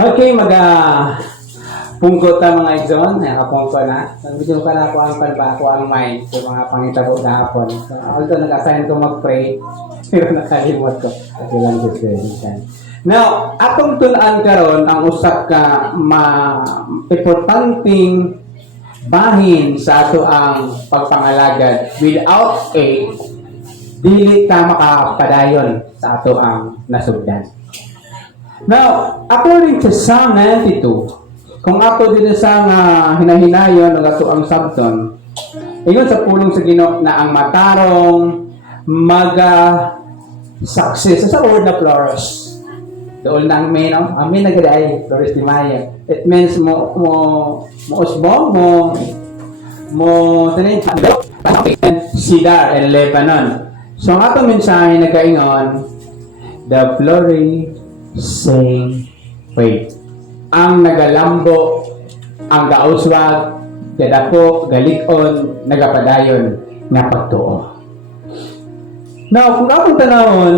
Okay, pungkot ang mga igsoon, nakapungko na. Medyo ka na ako ang panba, ako ang mind, yung mga pangitabo na hapon. So, although nag-assign ko mag-pray, pero nakalimot ko. Kasi lang discretion. Now, atong tunan karon ang usap ka importanteng bahin sa ato ang pagpangalagad. Without a dili ka makapadayon sa ato ang nasugdan. Now, according to Psalm 92, kung ato din sa hinahinayon ng ato ang sabton, ingon sa pulong sa Ginoo na ang matarong success sa word na flourish. Doon na ang may, no? Amin na gada ay flourish di Maya. It means Cedar and Lebanon. So ang ato mensahe nagaingon, the flourishing faith. Ang nagalambo, ang gauswag, gadako, galikon, nagapadayon, nga pagtuo. Now, kung atong tanawon,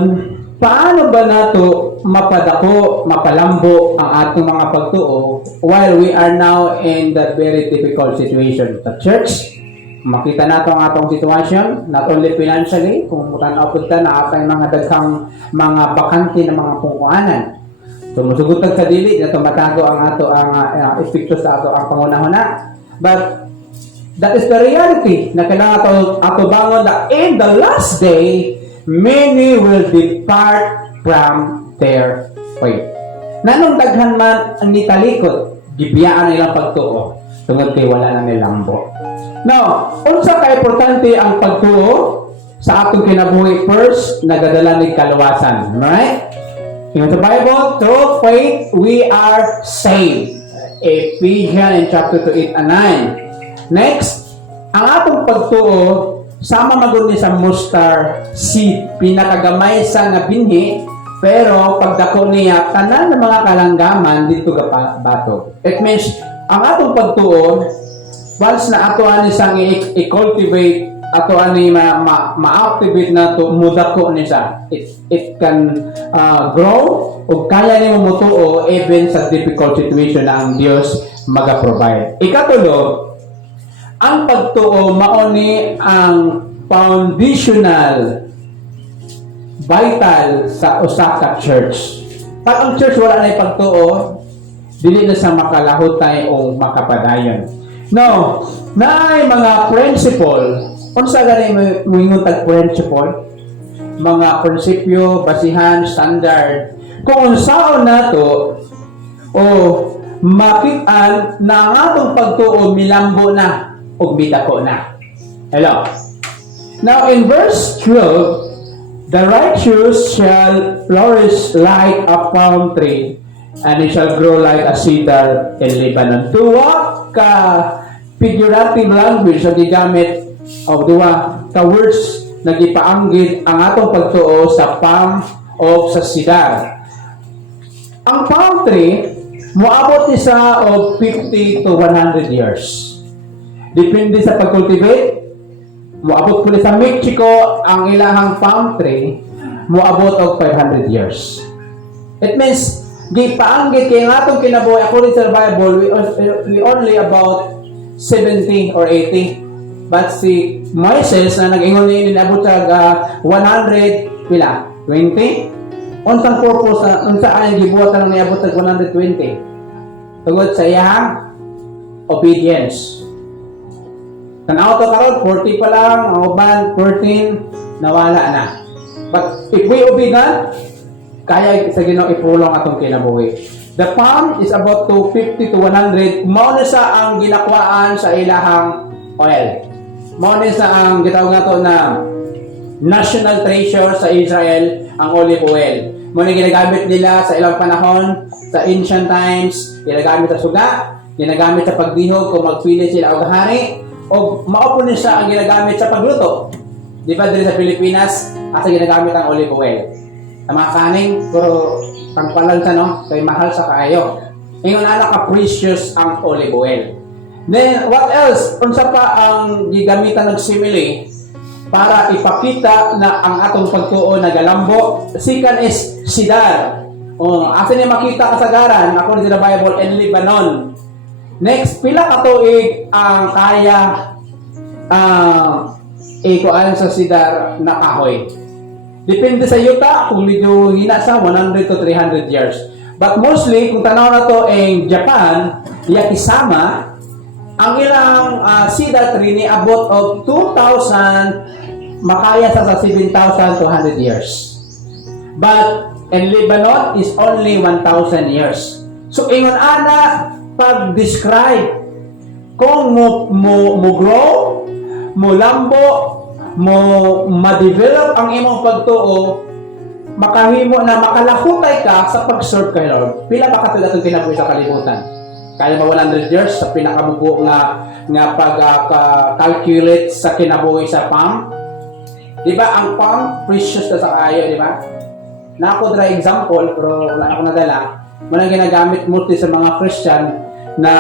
paano ba nato mapadako, mapalambo ang atong mga pagtuo while we are now in that very difficult situation sa church? Makita nato ang atong sitwasyon, not only financially, kung mutanaw punta na atay mga daghang mga bakante na mga pungkuanan. So, musugutag sa dili na tumatago ang ato ang epekto sa ato ang pangunahuna. But that is the reality na kailangan ato bangon na in the last day, many will depart from their faith. Nanong daghan man ang nitalikot, gibiyaan nilang pagtuo, tungod kay wala na nilambo. Now, unsa ka importante ang pagtuo sa atong kinabuhi? First, nagadala ni kaluwasan. Right? In the Bible, through faith, we are saved. Ephesians in chapter 2, 8 and 9. Next, ang atong pagtuo, sama magod ni sa mustard seed, pinakagamay sa nga binhi, pero pagdako niya, tanan ng mga kalanggaman dito bato. It means, ang atong pagtuo, once na ato ani sang i-cultivate, ato ani ma-activate na to, mudako ni sa. It can grow o kaya ni mo mutuo even sa difficult situation na ang Dios maga-provide. Ikatulo, ang pagtuo mauni ang foundational vital sa usa ka church. Pag ang church wala na pagtuo, dili na sa makalahutay o makapadayon. No, naay mga principle. Unsa gani moingon tag principle? Mga prinsipyo, basihan, standard. Kung unsaon nato o makit-an na ang atong pagtuo milambo na o midako na. Hello. Now in verse 12, the righteous shall flourish like a palm tree, and it shall grow like a cedar in Lebanon. Duwa ka figurative language na gigamit o duwa ka words na gipaanggit ang atong pagtuo sa palm o sa cedar. Ang palm tree moabot isa og 50 to 100 years. Depende sa pag-cultivate. Moabot po sa Mexico ang ilahang palm tree moabot og 500 years. It means gipaanggit kay ang atong kinabuhi according sa Bible we only about 70 or 80. But si Moises na nag-ingon ni inabot sa 100 pila 20. Unsang purpose na unsa ay gibuhat nang niabot sa 120? Tungod sa iyang obedience. Tanaw to karon 40 pa lang, ang uban 14 nawala na. But if we obey God, kaya sa Ginoo ipulong atong kinabuhi. The palm is about 50 to 100. Mao na sa ang ginakwaan sa ilahang oil. Mao na sa ang gitawag nato na national treasure sa Israel, ang olive oil. Mao na ginagamit nila sa ilang panahon, sa ancient times, ginagamit sa suga, ginagamit sa pagbihog kung magpili sila og hari, o mao po siya ang ginagamit sa pagluto. Di ba dito sa Pilipinas, asa ginagamit ang olive oil? Ang mga kaning, pero tangpalan sa no, kay mahal sa kaayo. Ingon ana ka precious ang olive oil. Then what else? Unsa pa ang gigamitan ng simile para ipakita na ang atong pagtuo nagalambo? Second is cedar. Asa niya makita kasagaran according to the Bible in Lebanon. Next, pila ka tuig ang kaya ikuan sa sidar na kahoy. Depende sa yuta kung medyo hina sa 100 to 300 years. But mostly, kung tanaw na to in Japan, yakisama, ang ilang cedar tree ni abot of 2,000 makaya sa 7,200 years. But in Lebanon is only 1,000 years. So, ingon ana, pag-describe kung mo grow, mo lambo, mo ma-develop ang imong pagtuo, makahimo na makalahutay ka sa pag-serve kay Lord. Pila ba katulad itong kinabuhi sa kalibutan? Kaya ba 100 years sa pinakabubo nga pag-calculate sa kinabuhi sa palm? Di ba ang palm, precious na sa kayo, di ba? Na ako dry example, pero wala ako nadala. Manang ginagamit multi sa mga Christian na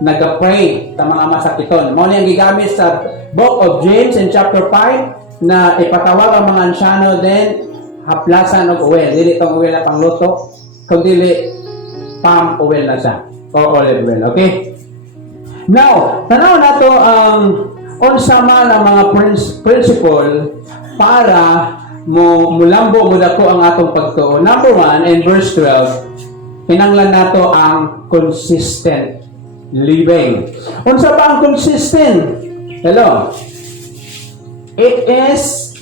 nag-pray sa mga masakiton. Mao niyang gigamit sa Book of James in chapter 5 na ipatawag ang mga ansyano din haplasan og oil. Dili tong oil na pangluto, kundi palm oil na siya. O olive oil, okay? Now, tanaw nato ang unsa man ang mga principle para mulambo mo dako ang atong pagtuo. Number 1, in verse 12, kinanglan nato ang consistent living. Unsa ba ang consistent? Hello? It is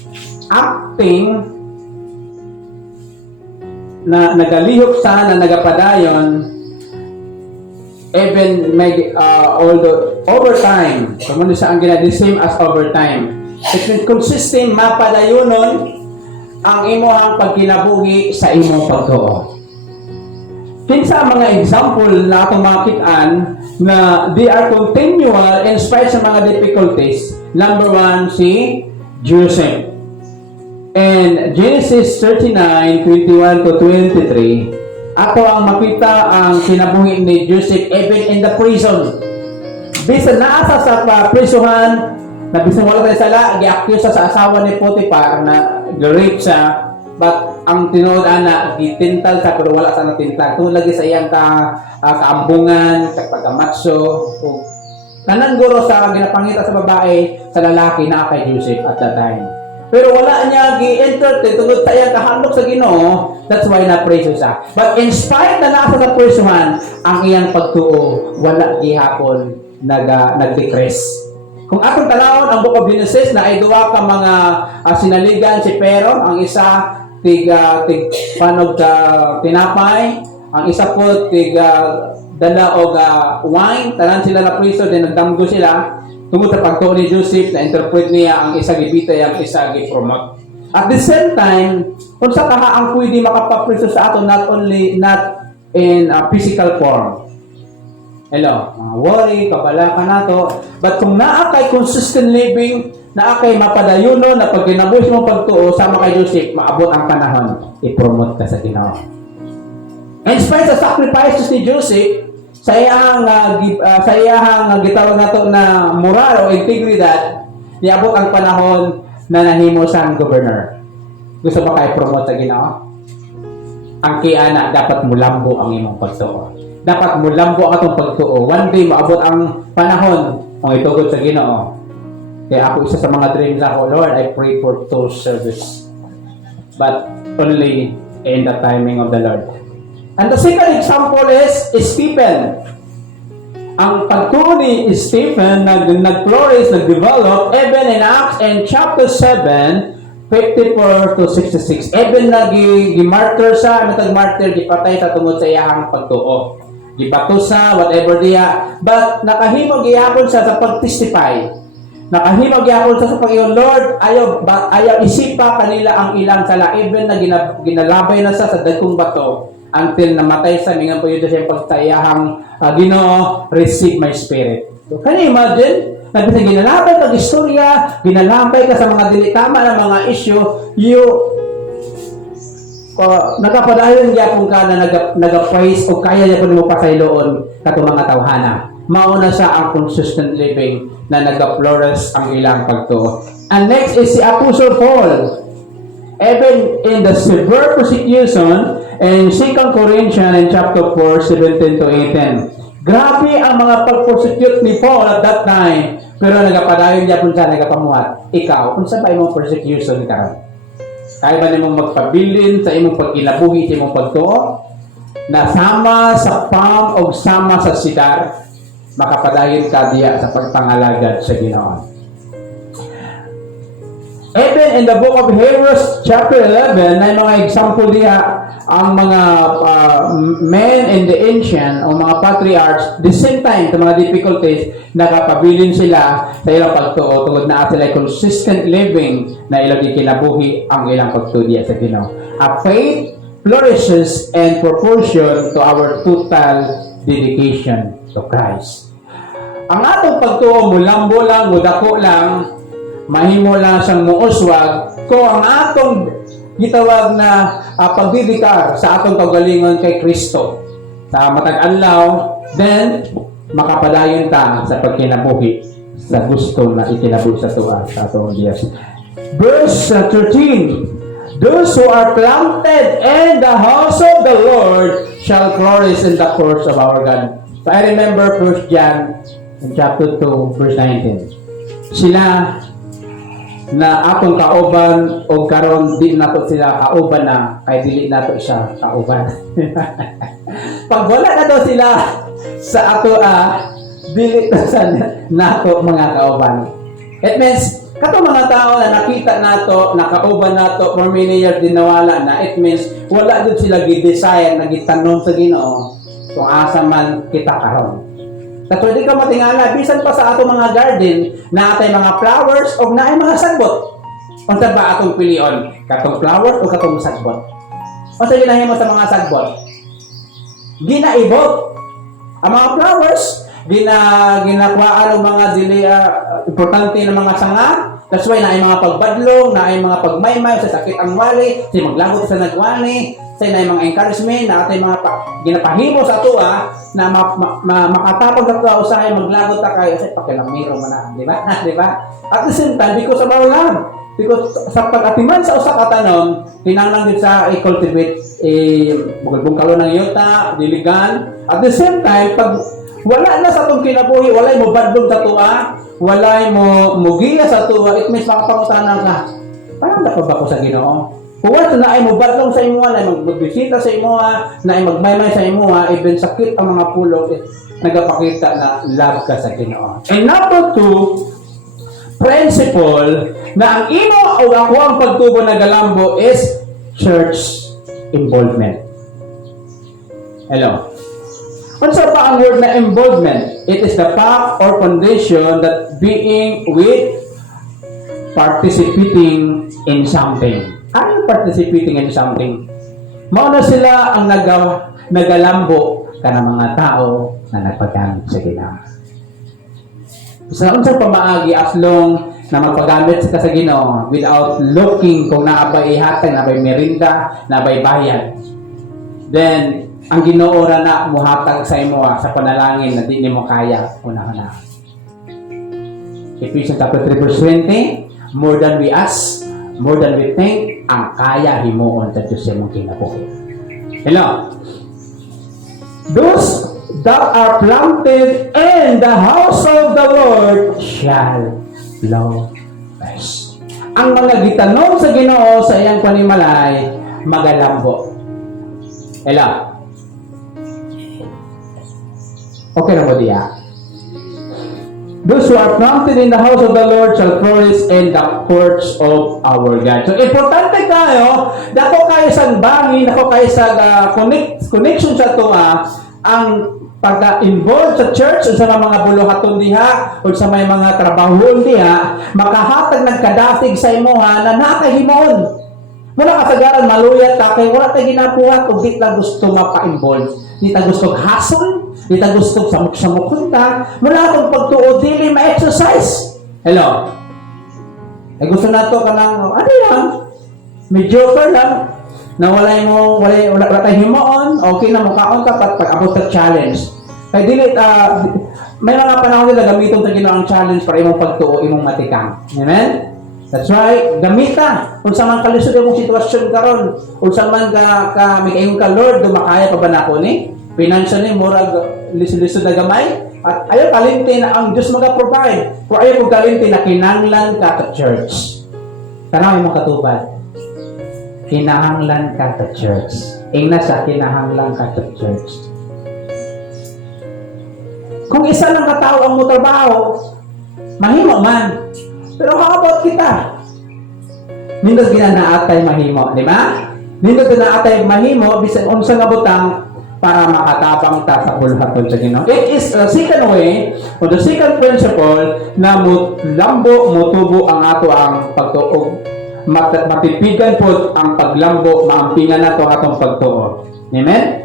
acting na nagalihok sa na nagapadayon even although overtime. Kung siya ang the same as overtime. It means consistent mapadayonon ang imong pagkinabuhi sa imong pagtuo. Kinsa mga example na atong makitaan na they are continual in spite sa mga difficulties. Number 1, si Joseph. And Genesis 39:21 to 23, ato ang makita ang kinabuhi ni Joseph even in the prison. Bisan naasa sa prisuhan, na bisan wala tayo sala, gi-accuse sa asawa ni Potiphar na rape siya. But ang tinuod ana gitintal sa pero wala sa natintal. Tungod lagi sa iyang kaambungan, pagkamatso, tanan guro sa ginapangita sa babae sa lalaki na kay Joseph at that time. Pero wala niya gi-entertain tungod sa iyang kahandog sa Ginoo. That's why na-praise siya. But in spite na nasa sa prisuhan, ang iyang pagtuo wala gihapon nag-decrease. Kung atong talawon ang Book of Genesis na ay duwa ka mga sinaligan si Pero, ang isa tig panog tinapay, ang isa po dala og wine, tanan sila na priso din nagdamgo sila tungod sa pagtuo ni Joseph na interpret niya ang isa gibitay ang isa gipromote. At the same time, unsa ka ang pwede makapapriso sa ato not in physical form. Hello, worry, kabala ka na to. But kung naa kay consistent living, naa kay mapadayono na pag ginabuhi mo pagtuo sama kay Joseph, maabot ang panahon, i-promote ka sa Ginoo. In spite sa sacrifices ni Joseph, sa iyang gitawag nato na moral o integridad, niabot ang panahon na nahimo siyang governor. Gusto ba kay promote sa Ginoo? Ang kiana dapat mulambo ang imong pagtuo. Dapat mulambo ang atong pagtuo. One day maabot ang panahon ang itugod sa Ginoo. Kaya ako isa sa mga dreams ako, Lord, I pray for soul service. But only in the timing of the Lord. And the second example is Stephen. Ang pagtuo ni Stephen nag-flourish, nag-develop, even in Acts and chapter 7, 54 to 66. Even nag-martyr siya, nag-martyr, gipatay sa tungod sa iyang pagtuo. Gibato sa whatever diya. But nakahimog gihapon siya sa pag-testify. Nakahimog gihapon siya sa Panginoon, Lord, ayaw isipa kanila ang ilang sala. Even na ginalabay na siya sa dagkong bato until namatay sa mingan po yun siya pagtayahang Ginoo, receive my spirit. So, can you imagine? Nagpisa ginalabay ka istorya, ginalabay ka sa mga dilitama ng mga issue, nagapadayon gyapon ka na nag-praise o kaya gyapon mo pasayloon katong mga tawhana. Mauna sa ang consistent living na nag-flourish ang ilang pagtuo. And next is si Apostle Paul. Even in the severe persecution And 2 Corinthians in chapter 4, 17 to 18. Grabe ang mga pag-persecute ni Paul at that time. Pero nagapadayon niya kung saan nagapamuhat. Ikaw, kung saan ba imong persecution ka? Kaya ba nimong magpabilin sa imong pag-inabuhi, sa imong pagtuo? Na sama sa palm o sama sa sidar, makapadayon ka diya sa pagpangalagad sa Ginoo. Even in the book of Hebrews chapter 11, may mga example diya ang mga men in the ancient o mga patriarchs, the same time sa mga difficulties, nakapabilin sila sa ilang pagtuo tungod na sila consistent living na ilang ikinabuhi ang ilang pagtuo diya sa Ginoo. A faith flourishes in proportion to our total dedication to Christ. Ang atong pagtuo mulambo lang, mudako lang, mahimo lang siyang muuswag kung ang atong gitawag na pagdidikar sa atong kaugalingon kay Kristo sa matag adlaw, then makapadayon ta sa pagkinabuhi sa gusto na ikinabuhi sa tuwa sa atong Diyos. Verse 13, those who are planted in the house of the Lord shall flourish in the courts of our God. So I remember 1 John in chapter 2 verse 19. Sila na atong kauban o karon di nato sila kauban na kay dili nato siya kauban. Pag wala na daw sila sa ato dili sa nato mga kauban. It means kato mga tao na nakita nato, nakauban nato for many years din nawala na, it means wala jud sila gi-desire na gitanong sa Ginoo kung asa man kita karon. Kato di ka matingala, bisan pa sa ato mga garden, na atay mga flowers o naay mga sagbot. Unsa ba atong pilion? Katong flowers o katong sagbot? Unsa ginahimo sa mga sagbot? Ginaibot. Ang mga flowers, ginakuhaan ng mga dili importante na mga sanga. That's why naay mga pagbadlong, naay mga pagmaymay sa sakit ang wali, sa maglagot sa nagwani, sa naay mga encouragement na atay mga ginapahimo sa tuwa na makatapag sa tuwa usahay maglagot ta kay sa pakilamiro man na, di ba? Di ba? At the same time, because sa bawlan, because sa pag-atiman sa usa ka tanom, hinanglan gid sa i-cultivate bugol kalo ng yuta, diligan. At the same time, pag wala na sa atong kinabuhi, walay mo badlong sa tuwa, walay mo mugiya sa tuwa, it means makapangutanan ka. Parang dapat ba ko sa Ginoo? Kung wala na ay mo badlong sa imuha, na ay magbisita sa imuha, na ay magmaymay sa imuha, even sakit ang mga pulong, nagapakita na love ka sa Ginoo. And number 2, principle na ang imo o ako ang pagtubo na galambo is church involvement. Hello. Unsa pa ang word na involvement? It is the fact or condition that being with, participating in something. Ano participating in something? Mauna sila ang nagalambo ka ng mga tao na nagpagamit sa Ginoo. Sa unsang pamaagi as long na magpagamit ka sa Ginoo without looking kung naabay ihatag, naabay merinda, naabay bayad, then ang Ginoo ra na muhatag sa imo sa panalangin na di nimo kaya una-una. Ephesians chapter 3 verse 20, more than we ask, more than we think, ang kaya himuon sa Diyos yung kinabuhi. Hello? Those that are planted in the house of the Lord shall flourish. Ang mga gitanom sa Ginoo sa iyang panimalay, magalambo. Hello? Okay na mo diya? Those who are planted in the house of the Lord shall flourish in the courts of our God. So, importante kayo, dako kayo sa bangin, dako kayo sa connection sa tuwa, ang pag-involve sa church, o sa mga buluhaton diha, o sa may mga trabahon diha, makahatag ng kadasig sa imuha na nakahimon. Mula kasagaran, maluyat ka, kaya wala tayo ginabuhat, kung di lang gusto mapa-involve. Di ta gusto hassle, di ta gusto samuk-samukunta, mula akong pagtuod, dili ma-exercise. Hello? Ay gusto na to ka ng, ano lang, mediocre lang, na wala tayo himuon, okay na mukhaon ka, pag-abot sa challenge. Kaya dili, may mga panahon nila gamiton sa Ginoo ang challenge para imong pagtuo, imong matikang. Amen? That's right, gamita. Kung sa man kalisod yung sitwasyon karon, kung sa man ka may kayong ka Lord, dumakaya pa ba na ako ni? Financially, murag lisod na gamay. At ayaw kalimti na ang Diyos mag-provide. Pero ayaw kong kalimti na kinanglan ka sa church. Tanaw yung mga katubad. Kinahanglan ka sa church. Ingna sa kinahanglan ka sa church. Kung isa lang katao ang mo trabaho, mahimo man. Pero how about kita? Nindot ginanaatay mahimo, di ba? Nindot ginanaatay mahimo, bisan unsa nga butang para makatapang ta sa bulhaton sa Ginoo. It is the second way, or the second principle na lambo, mutubo ang ato ang pagtuog. Matipigan po ang paglambo, maampingan nato ang atong pagtuog. Amen?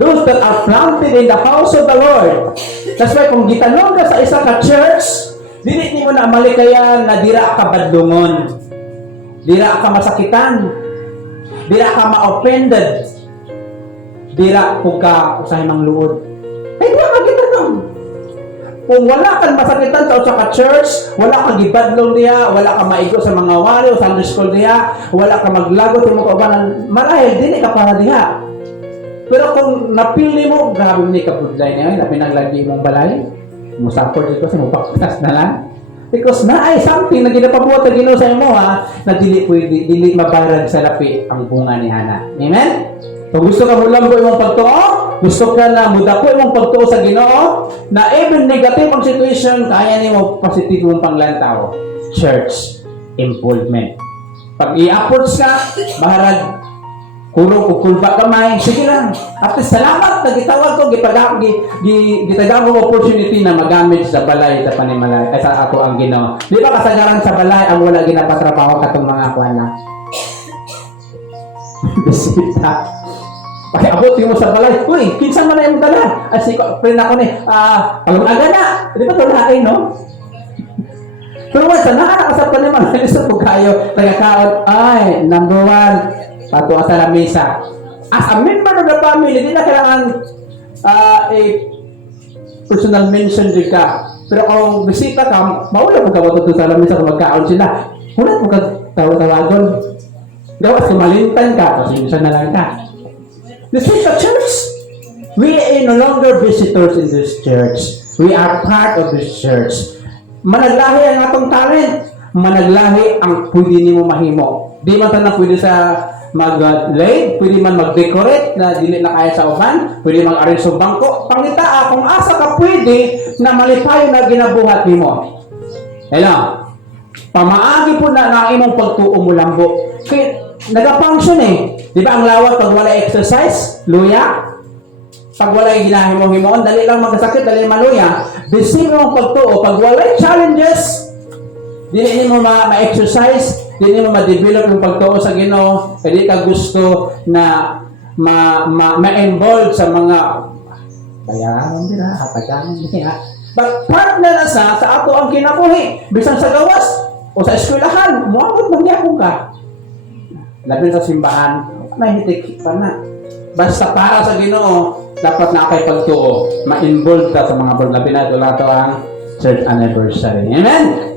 Those that are planted in the house of the Lord. That's why kung gitanong ka sa isa ka church, dili mo na malikayan na dira ka badlungon. Dira ka masakitan. Dira ka ma-offended. Dira kung ka usahay mang luod. Ay, di ka gitanong. Kung wala kang masakitan sa usa ka church, wala kang gibadlong diha, wala kang maigo sa mga wali o Sunday school diha, wala kang maglagot sa mga kaubanan, marahil dili ka para diha. Pero kung napili mo, grabe ni kapudlay niya, na pinaglagi mong balay, musapor dito sa mupaktas na lang. Because na ay something na ginapabuhat na Ginoo sa imo na dili mabayran sa lapi ang bunga ni Hana. Amen? Kung gusto ka mulambo imong pagtuo, gusto ka na mudako imong pagtuo sa Ginoo, na even negative ang situation, kaya nimo positive mong panglantaw. Church involvement. Pag i-approach ka, baharag kurong o kulba kamay, sige lang. At salamat na gitawag ko, gitagam ko opportunity na magamit sa balay sa panimalay, ay sa ato ang Ginoo. Di ba kasagaran sa balay ang wala ginapatrabaho katong mga kuan na? Bisita. Pakiabot mo sa balay. Uy, kinsa man na yung dala? Ay, friend ako ni, pag-aga na. Di ba ito lahat, no? Pero sa nakakasap ka naman, nalisot po kayo, nagkakaot, ay, number 1, patuwa sa lamesa. As a member of the family, hindi na kailangan personal mention din ka. Pero kung bisita ka, maula mo ka matuto sa lamesa kung magkaon sila. Wala mo ka tawagon. Gawas kumalintan ka, kasi minsan na lang ka. This is the church. We are no longer visitors in this church. We are part of this church. Managlahi ang atong talent. Managlahi ang pwede ni mo mahimo. Di man tayo pwede sa mag-lay, pwede man mag-decorate na dili na kaya sa uban, pwede mag-arrange sa bangko. Pangitaa, kung asa ka pwede na malipayo na ginabuhat mo. Hello? Pamaagi po na imong pagtuo mo lambo. Kaya, nag-function eh. Di ba ang lawat pag wala exercise? Luya? Pag wala ginahimo-himoon, dali lang magkasakit, dali maluya. Bising mong pagtuo, pag wala challenges, dili mo ma-exercise, dili mo ma-develop yung pagtuo sa Ginoo, hindi ka gusto na ma-involve sa mga bayaran nila, hatagan nila. But partner na sa ato ang kinabuhi, bisan sa gawas o sa eskwelahan, muabot magyapon ka. Labi sa simbahan, may hitik pa na. Basta para sa Ginoo, dapat na kay pagtuo, ma-involve ka sa mga labi na ito lato ang church anniversary. Amen?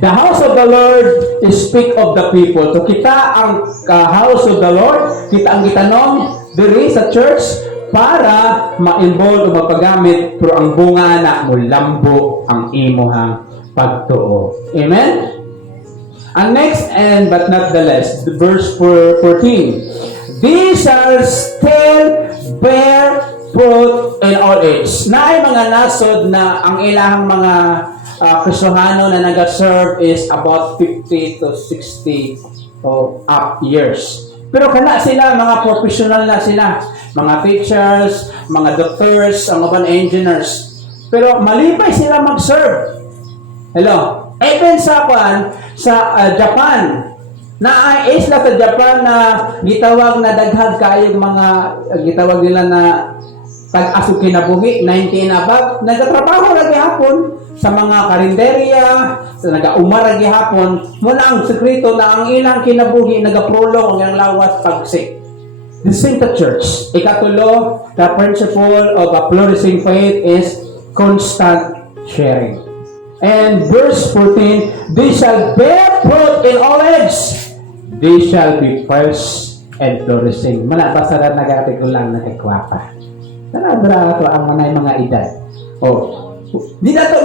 The house of the Lord is speak of the people. So kita ang house of the Lord, kita ang gitanong diri sa church para ma-involve o magpagamit pero ang bunga na mulambo ang imuhang pagtuo. Amen? And next and but not the less, verse 14. These shall still bear fruit in old age. Naay mga nasod na ang ilahang mga Kristohano na nag-serve is about 50 to 60 up years. Pero kana sila, mga professional na sila. Mga teachers, mga doctors, ang mga engineers. Pero malipay sila mag-serve. Hello? Even sa Japan, na ay isla sa Japan na gitawag na daghag kayong mga gitawag nila na tag-asog kinabuhi, 19 above, nagatrabaho lagi hapon sa mga karinderya, sa nag-umar lagi hapon, muna ang sekreto na ang ilang kinabuhi, nagaprolong ang ilang lawas pagsik. The same to church. Ikatulo, the principle of a flourishing faith is constant sharing. And verse 14, they shall bear fruit in old age. They shall be fresh and flourishing. Mana basta na nagatigulang nagkwapa. Nanabra ato ang mga edad. Oh, di na to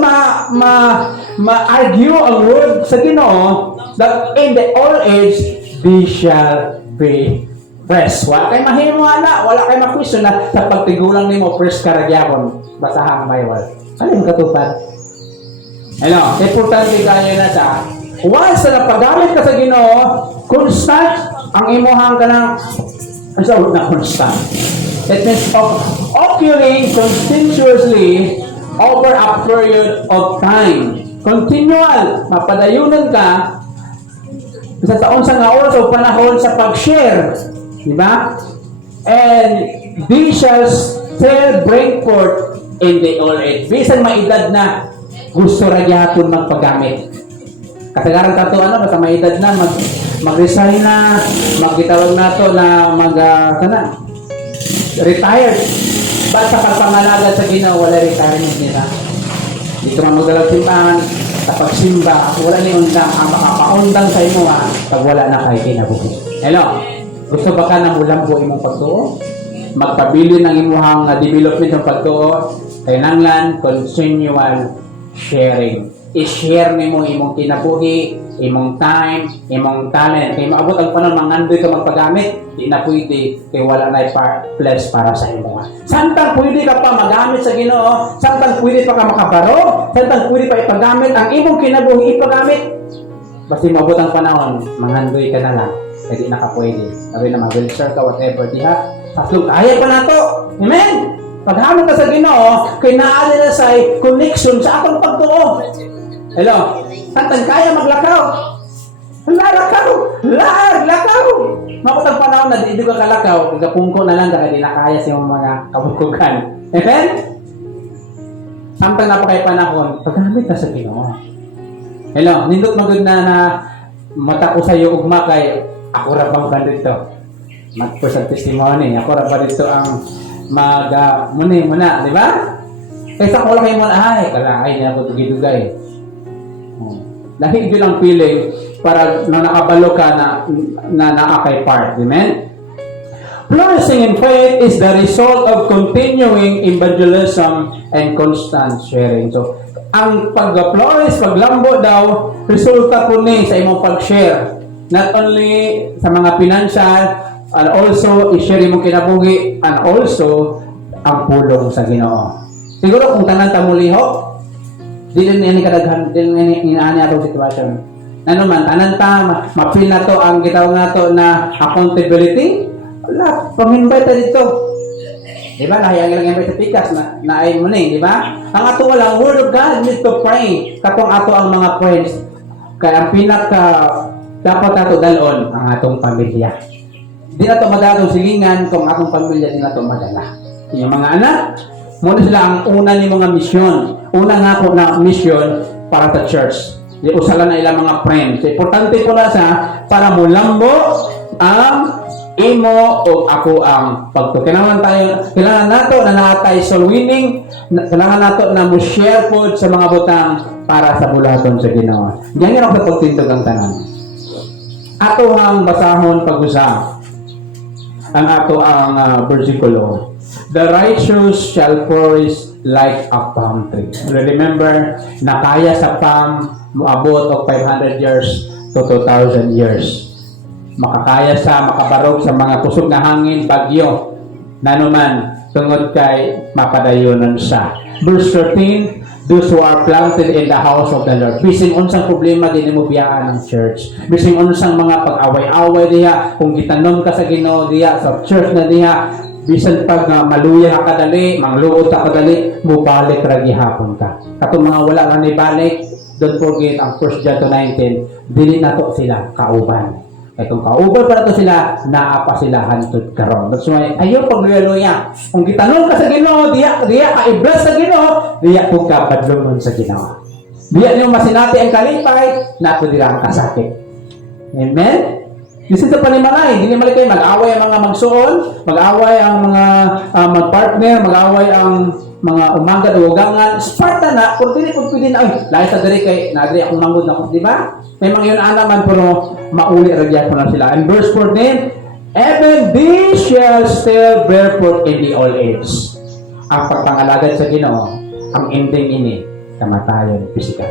ma-argue ang word sa Ginoo that in the old age they shall be fresh. Wala kay mahimo na, wala kay ma-question na sa pagtigulang nimo fresh ka ra gyapon. Basahan ang Bible. Ano yung katupad? Ano, importante kayo na sa once na paggamit ka sa Ginoo, constant ang imuhang kanang na constant. It means occurring continuously over a period of time. Continual, mapadayunan ka sa taon sa nga oras o panahon sa pag-share. Diba? And they shall still bring forth in the old age. Bisan maedad na, gusto ra gyapon magpagamit. Kasagaran ka to basta may edad na mag-resign na, magitawag na to na retired. Basta pagpangalagad sa Ginoo wala retirement nila. Dito man magdalag simbahan, sa pagsimba, at wala ni undang ang makapaundang sa imo pag wala na kay kinabuhi. Hello. Gusto ba ka na mulambo imong pagtuo? Magpabilin ng imuhang development ng pagtuo, kailangan continual sharing. I-share nimo imong kinabuhi, imong time, imong talent. Kaya maabot ang panahon mangandoy ka magpagamit, di na pwede kay wala na place para sa imo. Samtang pwede ka pa magamit sa Ginoo, samtang pwede pa ka makabaro, samtang pwede pa ipagamit ang imong kinabuhi ipagamit. Basta maabot ang panahon, mangandoy ka na lang. Hindi na ka pwede. Sabi na mag-wheelchair ka, whatever, diha. Tatlong kaya pa na to. Amen? Paghamit ka sa Ginoo, kay naali na sa connection sa akong pagtuo. Hello? Santang kaya maglakaw. Lakaw! Maputang panahon na di ka kalakaw, ikapungko na lang kaya di na kaya sa mga kabungkugan. Amen? Samtang napakay panahon, paghamit na sa Ginoo. Hello? Nindot magod na mata ko sa iyo ugma kay ako ra bang ganito. Mag-personal testimony, ako ra ba dito ang muna, di ba? Kaysa ko lang kayo muna, kalaay niya ako tugidugay. Dahil yun ang feeling para na nakabalo ka na naakay part. Amen? Flourishing in faith is the result of continuing evangelism and constant sharing. So, ang pag-flourish, paglambo daw, resulta po ni sa imong pag-share. Not only sa mga financial, and also, i-share mo kinabuhi, and also, ang pulong sa Ginoo. Siguro kung tanan ta muliho, di din ni kadaghan, di din inaani atong sitwasyon. Ano man, tanan ta, ma-feel na to, ang gitawag na to na accountability, wala, pang-invite ta dito. Diba? Nahayang lang yung sa pikas na ay mo na di ba? Ang ato walang word of God need to pray. Katong ato ang mga friends. Kaya ang pinaka dapat nato dalon ang atong pamilya. Di na ito madadong silingan kung atong pamilya di na ito madala. Yung mga anak, muna sila ang una ni mga misyon. Una nga po na misyon para sa church. Di usala na ilang mga friends. Importante po na sa para mulambo ang imo o ako ang pagto. Kailangan nato na natay soul winning. Kailangan nato na mo share po sa mga butang para sa bulaton sa Ginoo. Diyan ako sa pagtindog ang tanan. Ato ang basahon pag-usap. Ang ato ang versikulo. The righteous shall flourish like a palm tree. Remember, na kaya sa palm moabot og 500 years to 2,000 years. Makakaya sa makabarog sa mga kusog na hangin, bagyo, nanuman, tungod kay mapadayonon siya. Verse 13, those who are planted in the house of the Lord. Bising unsang problema din mo biyaan ng church. Bising unsang mga pag-away-away diha, kung gitanom ka sa Ginoo diha, sa church na diha, bisan pag maluya ka kadali, mangluod ka kadali, mubalik ra gihapon ka. Katong mga wala ra ni balik, don't forget ang 1 John 19, dili nato sila kauban. Kaya kung kauban pa na sila, naapa sila hantud karon. That's why, ayaw pagluya-luya. Kung gitanong ka sa Ginoo, diya ka i-bless sa Ginoo, diya kung kapadlungon sa Ginoo. Diya niyo masinati ang kalipay, nato dira ang kasakit. Amen? This is the panimalay. Hindi malikay mag-away ang mga magsuon, mag-away ang mga mag-partner, mag-away ang mga umanggat o ugangan, Sparta na, kung dili po pwede na, ay, lahat sa diri kay, nadiri akong manggod na, di ba? May mga yun naman, pero mauli ragyan ko na sila. And verse 14, even these shall still bear fruit in the old age. Ang pagpangalagad sa Ginoo, ang ending ini, kamatayon, physical.